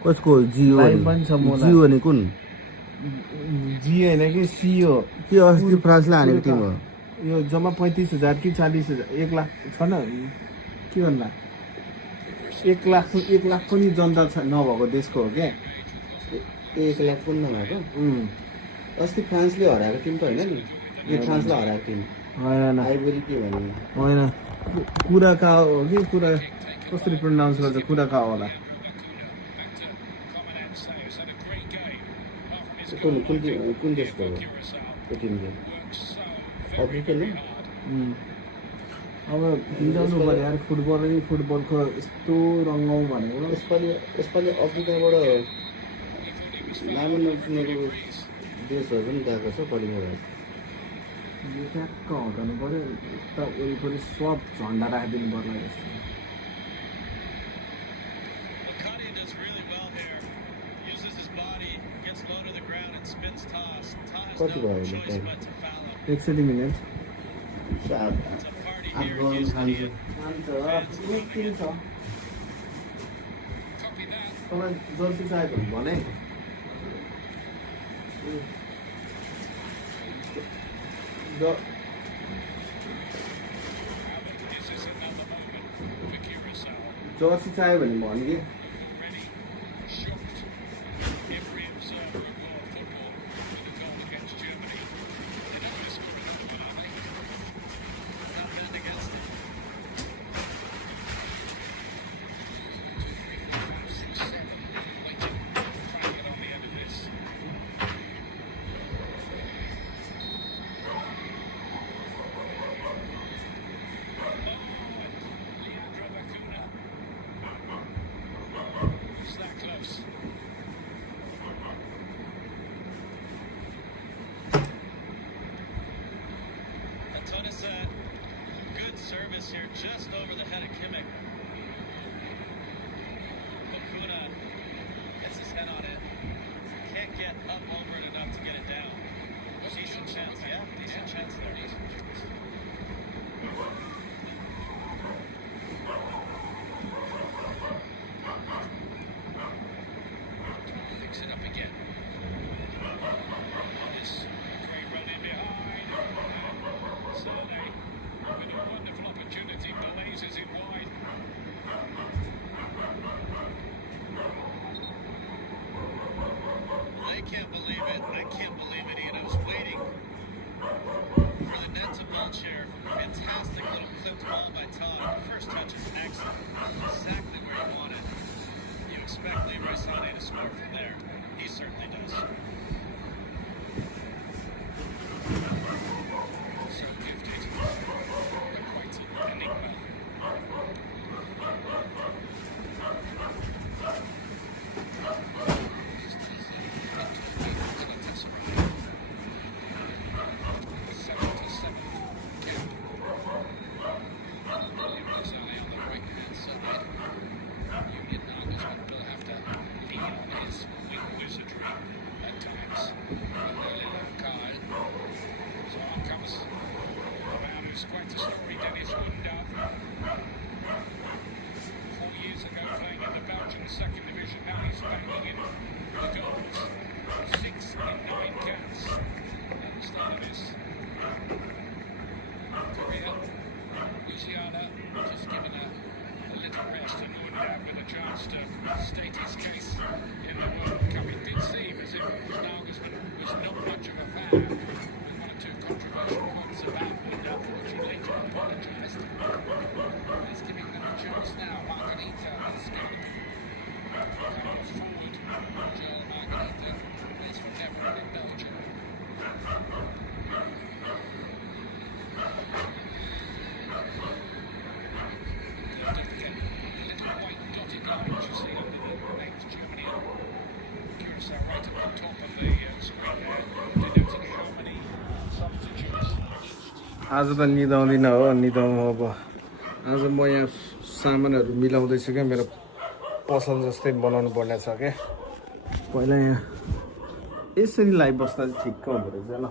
कसको जियो लाइभ पनि छ मलाई। जियो भने कुन जी होइन कि सिओ के अस्ति फ्रान्सले हानेको टिम हो यो जम्मा 35,000 कि 40,000 1 लाख छ न के भन्ला 1 लाख पनि जनता छ नभएको देशको हो क्या 1 लाख पनि नभएको अस्ति फ्रान्सले हराएको टिम त होइन नि यो फ्रान्सले हराएको टिम होइन आइभोरी के भन्नु होइन कुराकाओ हो कि कुरा कसरी प्रोनाउन्स गर्छ कुराकाओ होला कुन देशको हो त्यो टिम चाहिँ अफ्रिकन हो अब मिलाउनु पर्यो यार फुटबलको यस्तो रङ्गाउँ भनेको यसपालि अफ्रिकाबाट नाम नसुनेको देशहरू पनि गएको छ क्वालिफायर यो ट्याक्क हटाउनु पर्यो यता वरिपरि सब झन्डा राखिदिनु पर्ला जस्तो Makati does really well here. Uses his body, gets low to the ground and spins toss. Toss कति no भयो choice time but to foul him. 61 minute It's a party आठ here. गराउनु Houston. खान्छ तपाईँ जर्सी चाहिएको भने Jersey चाहियो भने भने कि Good service here, just over the head of Kimmich. Bakuna gets his head on it. Can't get up over it enough to get it down. Decent chance, yeah, decent chance there. Picks it up again. This great run in behind. So they, with a wonderful opportunity, blazes it wide. I can't believe it. I can't believe it, Ian. I was waiting for the net to bulge here. Fantastic little clipped ball by Todd. The first touch is excellent. Exactly where you want it. You expect Leroy Sané to score from there. He certainly does. So gifted. But quite an enigma. Quite a story, Dennis Wundaf. 4 years ago, playing in the Belgian second division, now he's banging in the goals. 6 in 9 caps at the start of his career. Luciana just given a little rest, and Wundaf with a chance to state his case in the World Cup. It did seem as if Nagelsmann was not much of a fan, with 1 or 2 controversial quotes about Wundaf, which he later apologised. He's giving them a chance now. Margarita has got forward. Joel Margarita plays for Everton in Belgium. Good आज त निदाउँदिनँ हो निदाउँ अब आज म यहाँ सामानहरू मिलाउँदैछु क्या मेरो पसल जस्तै बनाउनु पर्ने छ क्या पहिला यहाँ यसरी लाइभ बस्दा चाहिँ ठिक्क हुँदो रहेछ ल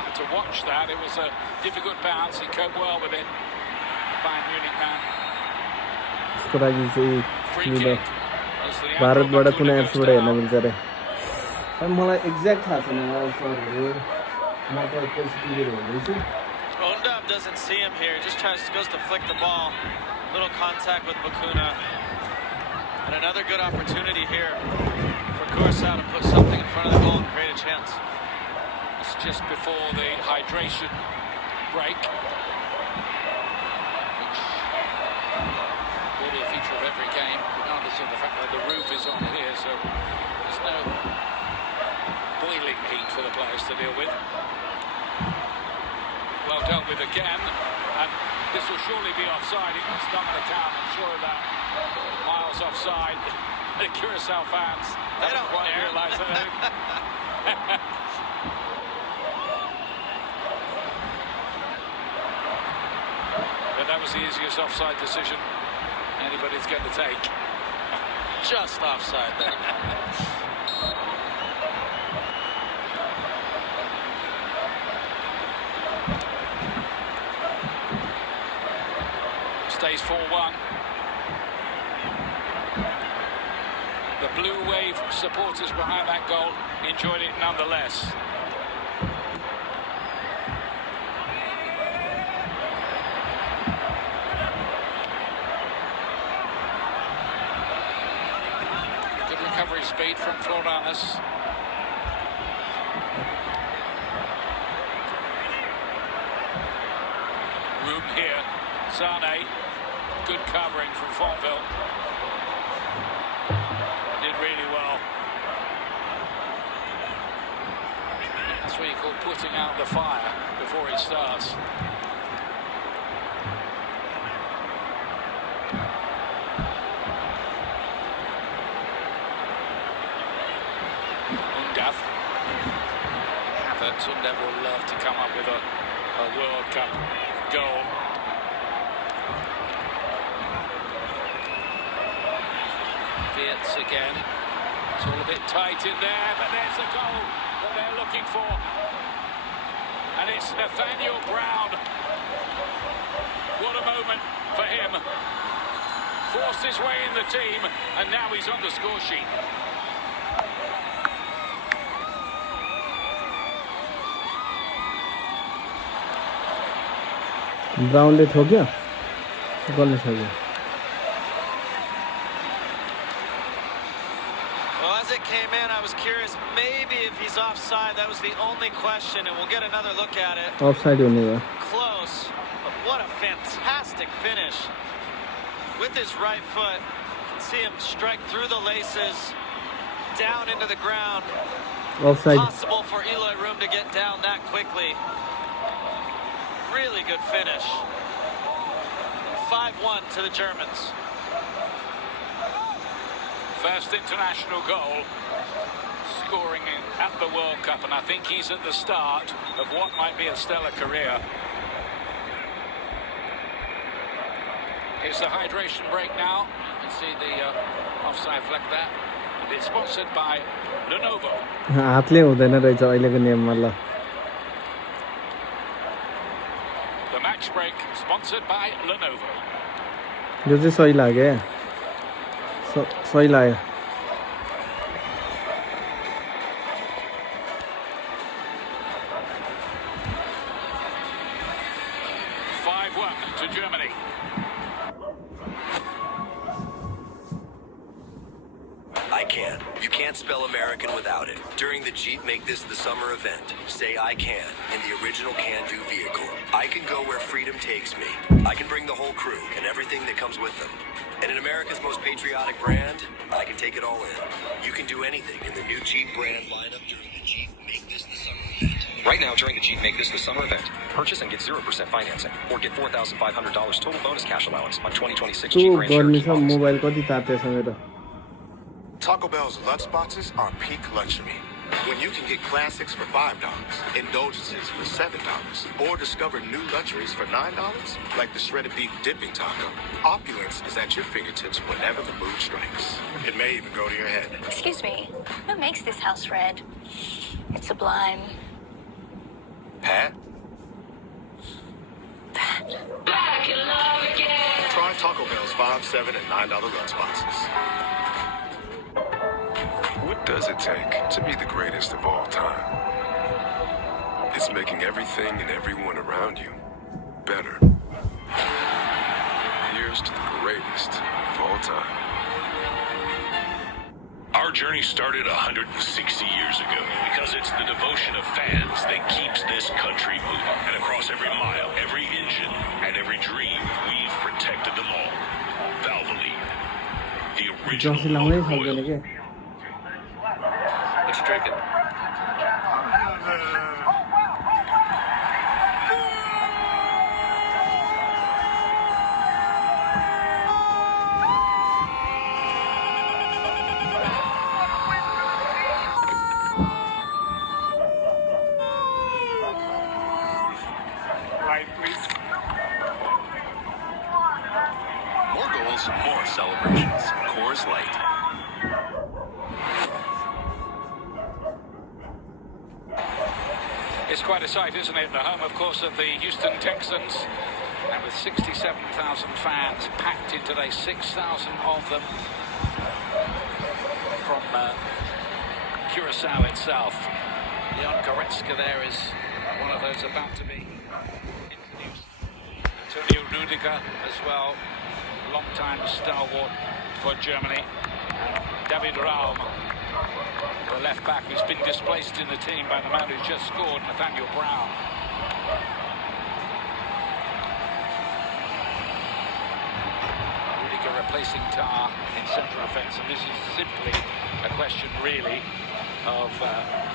Had to watch that. It was a difficult bounce. He coped well with it. Bayern Munich man. यसको लागि चाहिँ Free kick. भारतबाट कुनै एप्सबाट हेर्न मिल्छ अरे मलाई एक्ज्याक्ट थाहा छैन एप्सहरू म त एकैचोटि टिभीबाट हेर्दैछु Ondam doesn't see him here. He just goes to flick the ball. Little contact with Bakuna. And another good opportunity here for Curacao to put something in front of the goal and create a chance. It's just before the hydration break, which will be a feature of every game, regardless of the fact that the roof is on here, so there's no boiling heat for the players to deal with. Well dealt with again, and this will surely be offside. It must not the count. I'm sure of that. Miles offside. The Curacao fans don't quite care. realise that. But that was the easiest offside decision anybody's going to take. Just offside there. Stays 4-1. The Blue Wave supporters behind that goal enjoyed it nonetheless. Good recovery speed from Floranis. Room here. Sane, good covering from Fontville. Did really well. That's what you call putting out the fire before it starts. Undaf. Havertz will never love to come up with a World Cup goal. It's again. It's all a bit tight in there, but there's the goal that they're looking for. And it's Nathaniel Brown. What a moment for him. Forced his way in the team, and now he's on the score sheet. ब्राउनले ठोक्यो गर्न सक्यो Well, as it came in, I was curious maybe if he's offside. That was the only question, and we'll get another look at it. Offside हुने हो Close, but what a fantastic finish. With his right foot, you can see him strike through the laces, down into the ground. Offside Possible for Eloy Room to get down that quickly. Really good finish. 5-1 to the Germans. First international goal, scoring at the World Cup, and I think he's at the start of what might be a stellar career. It's the hydration break now. You can see the offside flag there. And it's sponsored by Lenovo. हातले हुँदैन रहेछ अहिलेको नियममा ल The match break sponsored by Lenovo. यो चाहिँ सही लाग्यो सही लाग्यो 5-1 to Germany. I can. You can't spell American without it. During the Jeep Make This the Summer event, say I can in the original can-do vehicle. I can go where freedom takes me. I can bring the whole crew and everything that comes with them. And in America's most patriotic brand, I can take it all in. You can do anything in the new Jeep brand lineup during the Jeep Make This the Summer event. Right now, during the Jeep Make This the Summer event, purchase and get 0% financing, or get $4,500 total bonus cash allowance on 2026 Jeep Grand Cherokee models. Mobile कति तातेछ मेरो Taco Bell's lunch boxes are peak luxury. When you can get classics for $5, indulgences for $7, or discover new luxuries for $9, like the shredded beef dipping taco, opulence is at your fingertips whenever the mood strikes. It may even go to your head. Excuse me, who makes this house red? It's sublime. Pat? Try Taco Bell's $5, $7, and $9 lunch boxes. What does it take to be the greatest of all time? It's making everything and everyone around you better. Here's to the greatest of all time. Our journey started 160 years ago because it's the devotion of fans that keeps this country moving. And across every mile, every engine, and every dream, we've protected them all. Valvoline, the original motor oil. What you drinking? More goals, more celebrations. Coors Light. It's quite a sight, isn't it? The home, of course, of the Houston Texans. And with 67,000 fans packed in today, 6,000 of them from Curacao itself. Leon Goretzka there is one of those about to be introduced. Antonio Rudiger as well, long-time stalwart for Germany. And David Raum, the left back who's been displaced in the team by the man who's just scored, Nathaniel Brown. Rudiger replacing Tar in central offence, and this is simply a question really of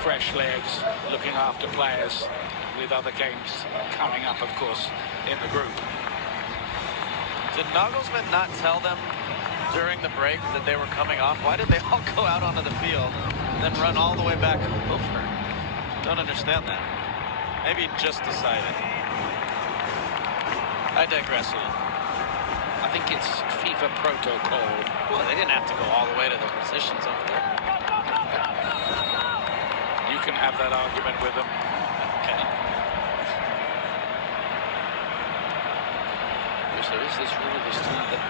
fresh legs, looking after players with other games coming up, of course, in the group. Did Nagelsmann not tell them during the break that they were coming off? Why did they all go out onto the field and then run all the way back over? Don't understand that. Maybe he just decided. I digress a little. I think it's FIFA protocol. Well, they didn't have to go all the way to the positions over there. You can have that argument with them. Okay. Because there is this rule this time that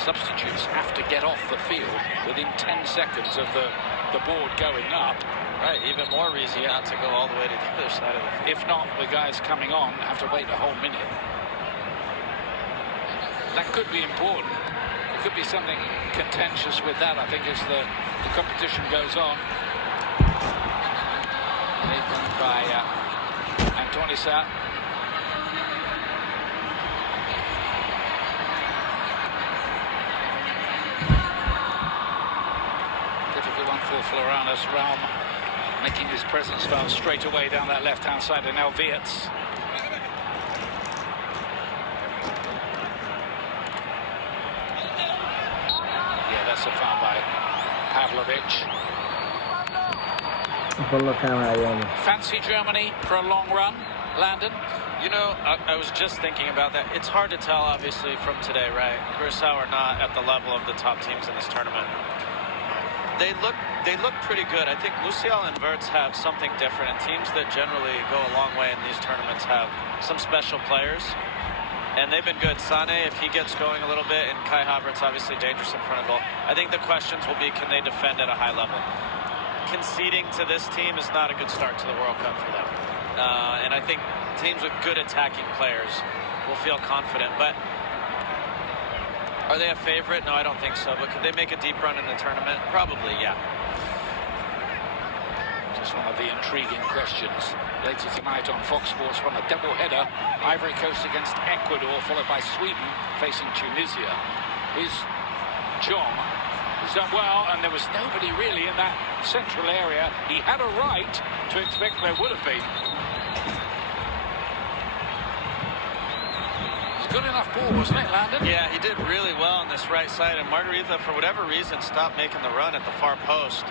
substitutes have to get off the field within 10 seconds of the board going up. Right, even more reason not to go all the way to the other side of the field. If not, the guys coming on have to wait a whole minute. That could be important. There could be something contentious with that, I think, as the competition goes on. Taken by Antonisa. Difficult one for Floranus. Raum making his presence felt straight away down that left-hand side, and now Wirtz. Yeah, that's a foul by Pavlovic. Fancy Germany for a long run, Landon? You know, I was just thinking about that. It's hard to tell, obviously, from today, right? Curacao are not at the level of the top teams in this tournament. They look pretty good. I think Musial and Wirtz have something different, and teams that generally go a long way in these tournaments have some special players, and they've been good. Sane, if he gets going a little bit, and Kai Havertz obviously dangerous in front of goal. I think the questions will be, can they defend at a high level? Conceding to this team is not a good start to the World Cup for them. And I think teams with good attacking players will feel confident. But are they a favorite? No, I don't think so. But could they make a deep run in the tournament? Probably, yeah. That's one of the intriguing questions. Later tonight on Fox Sports, from a double-header, Ivory Coast against Ecuador, followed by Sweden facing Tunisia. Is John has done well, and there was nobody really in that central area. He had a right to expect there would have been. Good enough ball, wasn't it, Landon? Yeah, he did really well on this right side, and Margarita, for whatever reason, stopped making the run at the far post.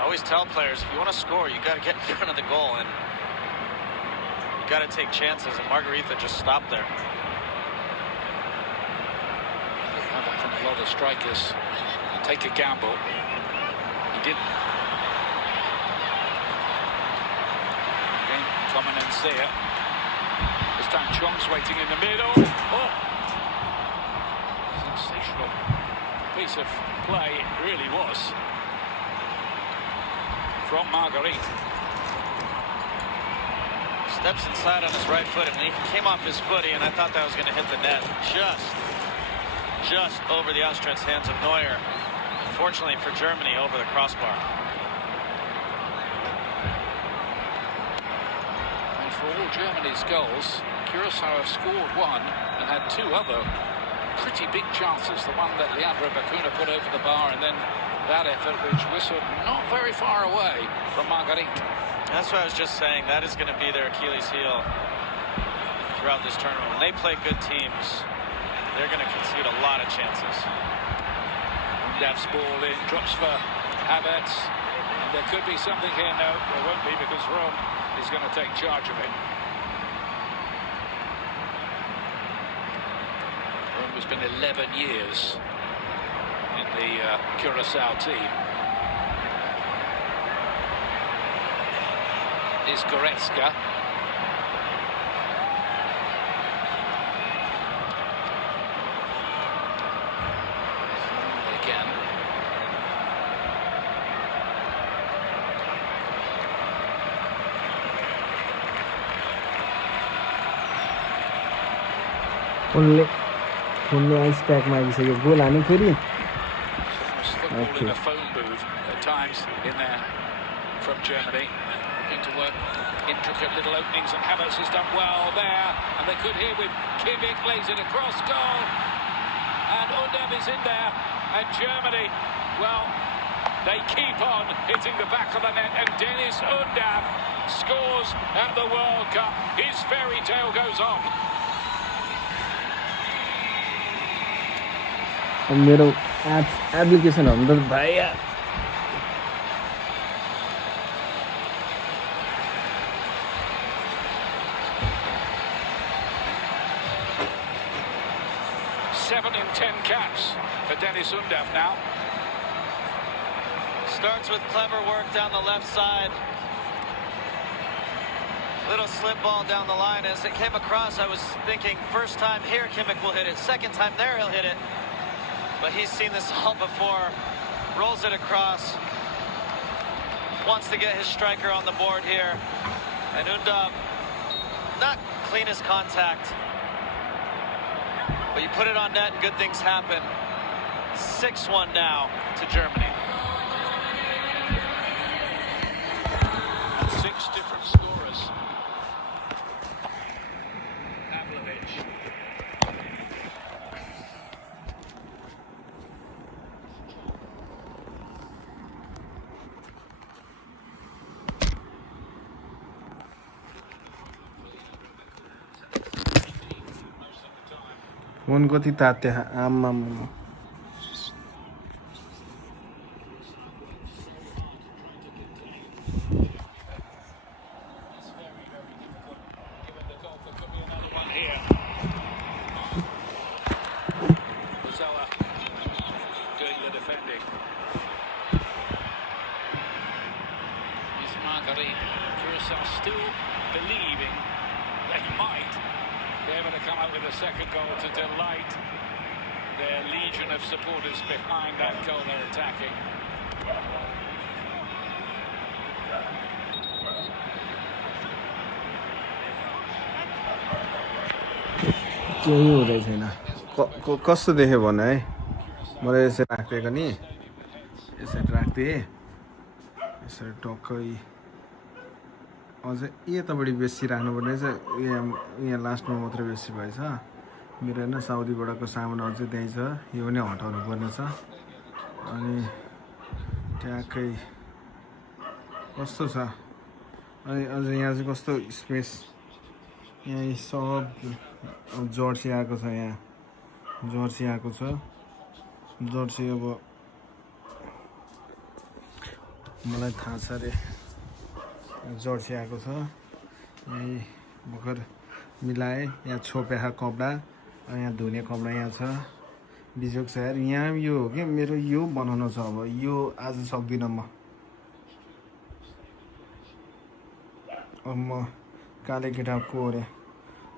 I always tell players, if you want to score, you got to get in front of the goal, and you got to take chances, and Margarita just stopped there. From a lot of strikers take a gamble. He didn't. Again, come in and see it. This time Chong's waiting in the middle. Oh! Sensational piece of play, it really was. From Marguerite. Steps inside on his right foot, and he came off his footy, and I thought that was going to hit the net. Just over the outstretched hands of Neuer. Unfortunately for Germany, over the crossbar. And for all Germany's goals, Curacao have scored one and had two other pretty big chances. The one that Leandro Bacuna put over the bar, and then that effort which whistled not very far away from Marguerite. That's what I was just saying. That is going to be their Achilles heel throughout this tournament. When they play good teams, they're going to concede a lot of chances. Undav's ball in, drops for Havertz. And there could be something here. No, there won't be, because Rome is going to take charge of it. Rome has been 11 years in the Curacao team. Is Goretzka. Again. उनले ice pack मागिसक्यो गोल हाने फेरि In a phone booth at times in there from Germany, looking to work intricate little openings, and Havertz has done well there, and they could here with Kimmich, lays it across goal, and Undav is in there, and Germany, well, they keep on hitting the back of the net, and Dennis Undav scores at the World Cup. His fairy tale goes on. मेरो एप्लिकेसनहरु त भाइ 7 in 10 caps for Dennis Undav now. Starts with clever work down the left side. Little slip ball down the line. As it came across, I was thinking, first time here, Kimmich will hit it. Second time there, he'll hit it. But he's seen this all before. Rolls it across. Wants to get his striker on the board here. And Undav, not cleanest contact. But you put it on net, good things happen. 6-1 now to Germany. 6 different scorers. Pavlovic. मन कति Tatya आम्मा Curacao still believing they might be able to come up with a second goal to delight their legion of supporters behind that goal they're attacking. केही हुँदै छैन कस्तो देख्यो भने है मैले यसरी राख्दिएको नि यसरी राख्दिएँ यसरी टक्कै अझै यतापट्टि बेसी राख्नुपर्ने चाहिँ यहाँ लास्टमा मात्रै बेसी भएछ मेरो होइन साउदीबाटको सामान अझै त्यहीँ छ यो पनि हटाउनु पर्ने छ अनि ट्याक्कै कस्तो छ अनि अझ यहाँ चाहिँ कस्तो स्पेस यहाँ सब जर्सी आएको छ यहाँ जर्सी आएको छ जर्सी अब मलाई थाहा छ अरे जर्सी आएको छ यही भर्खर मिलाएँ यहाँ छोपेको कपडा यहाँ धुने कपडा यहाँ छ बिजोक छ यार यहाँ यो हो कि मेरो यो बनाउनु छ अब यो आज सक्दिनँ अब म काले केटाको अरे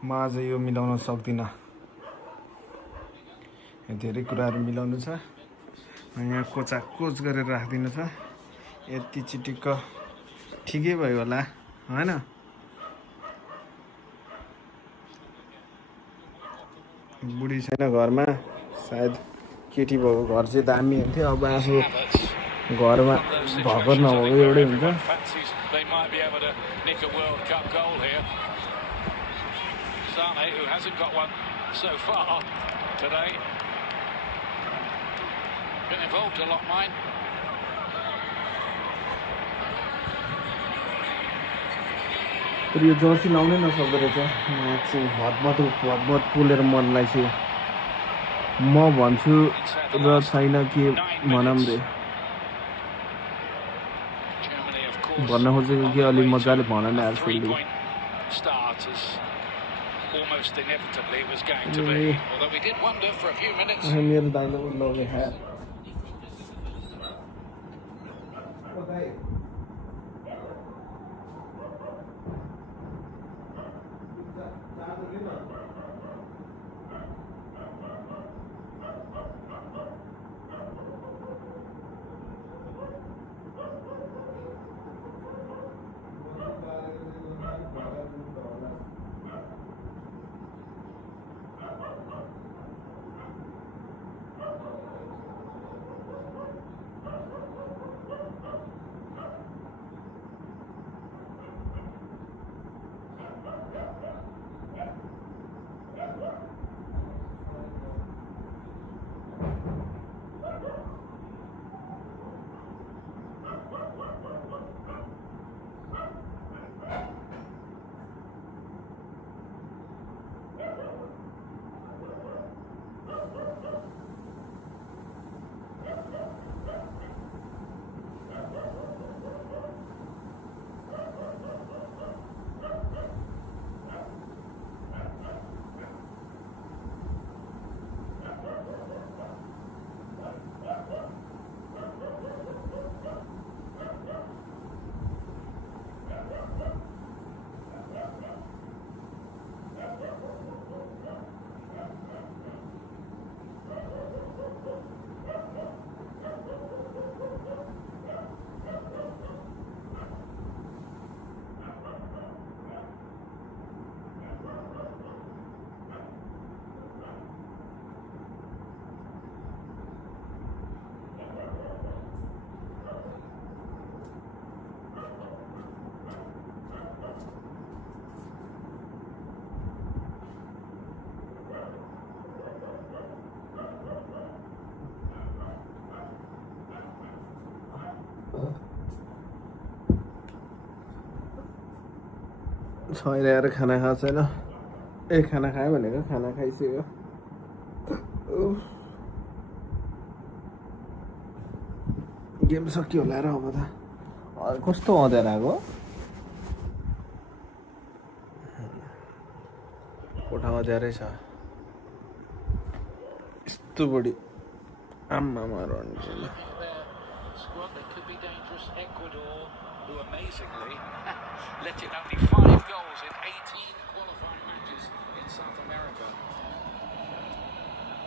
म आज यो मिलाउन सक्दिनँ धेरै कुराहरू मिलाउनु छ यहाँ कोचाकोच गरेर राखिदिनु छ यति चिटिक्क ठिकै भयो होला होइन बुढी छैन घरमा सायद केटी भएको घर चाहिँ दामी हुन्थ्यो अब आफू घरमा भएको नभएको एउटै हुन्छ They might be able to nick a World Cup goal here. Sane, who hasn't got one so far today. Been involved a lot, mine. यो जर्सी लाउनै नसक्दो रहेछ चाहिँ हतमत पोलेर मनलाई चाहिँ म भन्छु र छैन के भनौँ रे भन्न खोजेको कि अलिक मजाले भन न यार फेरि मेरो दाइलो लगे छैन खाना खाएको छैन खाना खायो भनेको खाना खाइसक्यो गेम सकियो होला र अब त कस्तो अँध्यारो आएको कोठा अँध्यारै छ यस्तो बढी आम्मामा Squad that could be dangerous. Ecuador, who amazingly let it only